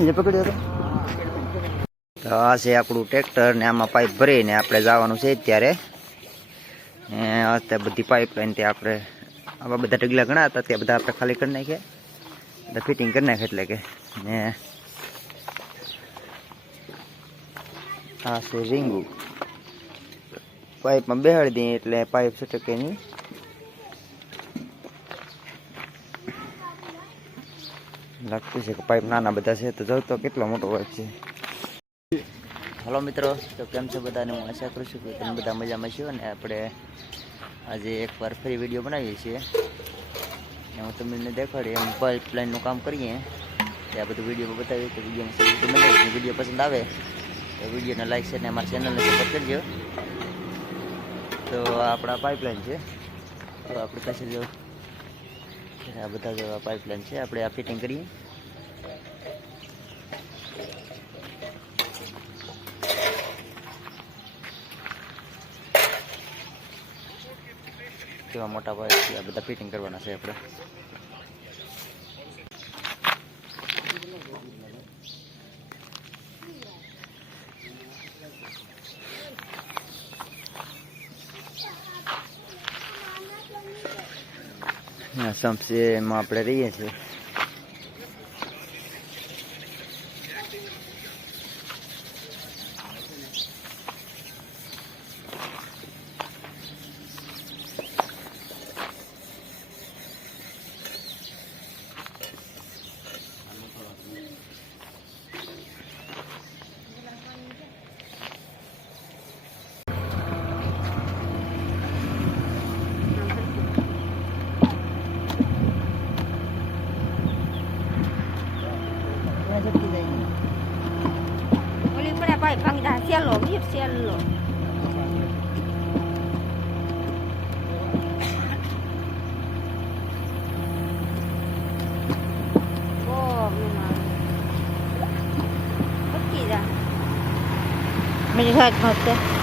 જે પકડ્યો તો આ છે આપણું ટ્રેક્ટર ને આમાં પાઇપ ભરીને આપણે જવાનું છે અત્યારે અત્યારે બધી પાઇપલાઇન તે આપણે આવા બધા ઢગલા ઘણા હતા ત્યાં બધા આપણે ખાલી કરી નાખ્યા બધા ફિટિંગ કરી નાખે એટલે કે ને આ છે રીંગું પાઇપમાં બેહાડી દઈએ એટલે પાઇપ છટકે નહીં લાગતું છે કે પાઇપ નાના બધા છે તો જોઉં તો કેટલો મોટો પાઇપ છે હલો મિત્રો તો કેમ છે બધાને હું આશા કરું છું કે તમે બધા મજામાં છો ને આપણે આજે એકવાર ફરી વિડીયો બનાવીએ છીએ ને હું તમને દેખાડી એમ પાઇપલાઇનનું કામ કરીએ તે આ બધું વિડીયો બતાવીએ તો વિડીયો પસંદ આવે તો વિડીયોને લાઈક છે ને અમારા ચેનલને સપોર્ટ કરજો તો આપણા પાઇપલાઇન છે તો આપણે પાસે જો આ બધા જો પાઇપલાઇન છે આપણે આ ફિટિંગ કરીએ કેવા મોટા પાઇપ છે આ બધા ફિટિંગ કરવાના છે આપણે સંપસેમાં આપણે રહીએ છીએ Cielo, mira cielo. Oh, mira. ¿Qué queda? Me deja de